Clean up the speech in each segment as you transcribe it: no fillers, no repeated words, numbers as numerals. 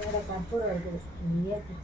வேற கற்பூரம் இருக்குது ஏற்றி.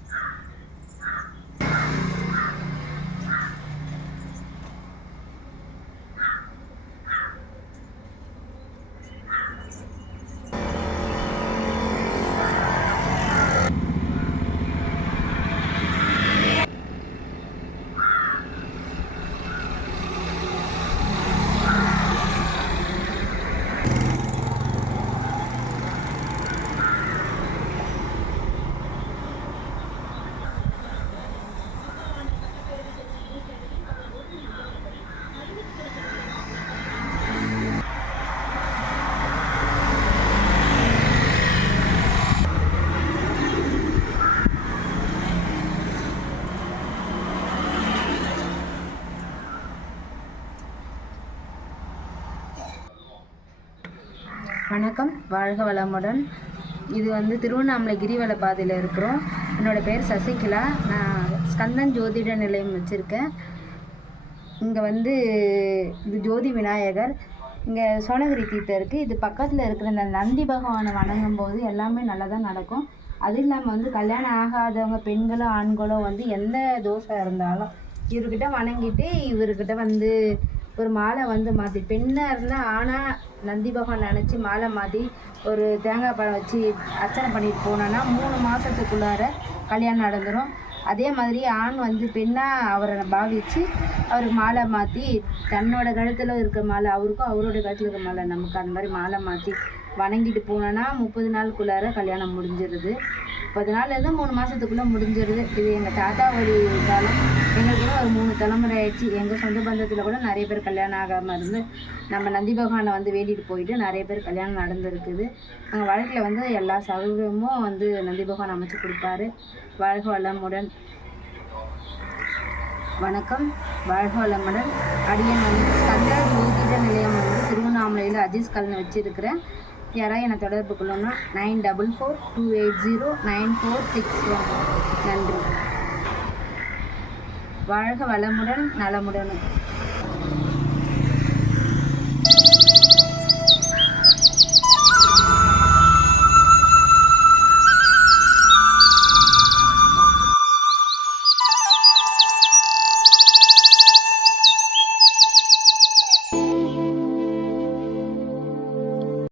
வணக்கம், வாழ்க வளமுடன். இது திருவண்ணாமலை கிரிவல பாதையில் இருக்கிறோம். என்னோடய பேர் சசிகலா. நான் ஸ்கந்தன் ஜோதிட நிலையம் வச்சுருக்கேன். இங்கே இது ஜோதி விநாயகர். இங்கே சோனகிரி தீர்த்தம் இருக்குது. இது பக்கத்தில் இருக்கிற இந்த நந்தி பகவானை வணங்கும் போது எல்லாமே நல்லா தான் நடக்கும். அது இல்லாமல் கல்யாணம் ஆகாதவங்க பெண்களோ ஆண்களோ எந்த தோஷம் இருந்தாலும் இவர்கிட்ட வணங்கிட்டு இவர்கிட்ட ஒரு மாலை மாற்றி, பெண்ணாக இருந்தால் ஆனால் நந்தி பகவான் நினச்சி மாலை மாற்றி ஒரு தேங்காய் பழம் வச்சு அர்ச்சனை பண்ணிட்டு போனோன்னா 3 மாதத்துக்குள்ளார கல்யாணம் நடந்துடும். அதே மாதிரி ஆண் பெண்ணாக அவரை பாவித்து அவருக்கு மாலை மாற்றி, தன்னோட கழுத்தில் இருக்கிற மாலை அவருக்கும் அவரோட கழுத்தில் இருக்கிற மாலை நமக்கு, அந்த மாதிரி மாலை மாற்றி வணங்கிட்டு போனோன்னா 30 நாளுக்குள்ளார கல்யாணம் முடிஞ்சிடுது. 10 நாள்லேருந்து 3 மாதத்துக்குள்ளே முடிஞ்சிடுது. இது எங்கள் தாத்தா வழி காலம். எங்களுக்கு கூட ஒரு 3 தலைமுறை ஆயிடுச்சு. எங்கள் சொந்த பந்தத்தில் கூட நிறைய பேர் கல்யாணம் ஆகாமல் இருந்து நம்ம நந்தி பகவானை வேண்டிட்டு போயிட்டு நிறைய பேர் கல்யாணம் நடந்துருக்குது. எங்கள் வாழ்க்கையில் எல்லா சௌகரியமும் நந்தி பகவான் அமைச்சு கொடுப்பாரு. வாழ்க வளமுடன். வணக்கம், வாழ்க வளமுடன். அடியன் ஸ்கந்தன் ஜோதிட நிலையம் திருவண்ணாமலையில் அஜீஸ் கல்னு வச்சுருக்கிறேன். யாராவது என்னை தொடர்பு கொள்ளணும்னா 9442809461. நன்றி. வாழ்க வளமுடன், நலமுடன்.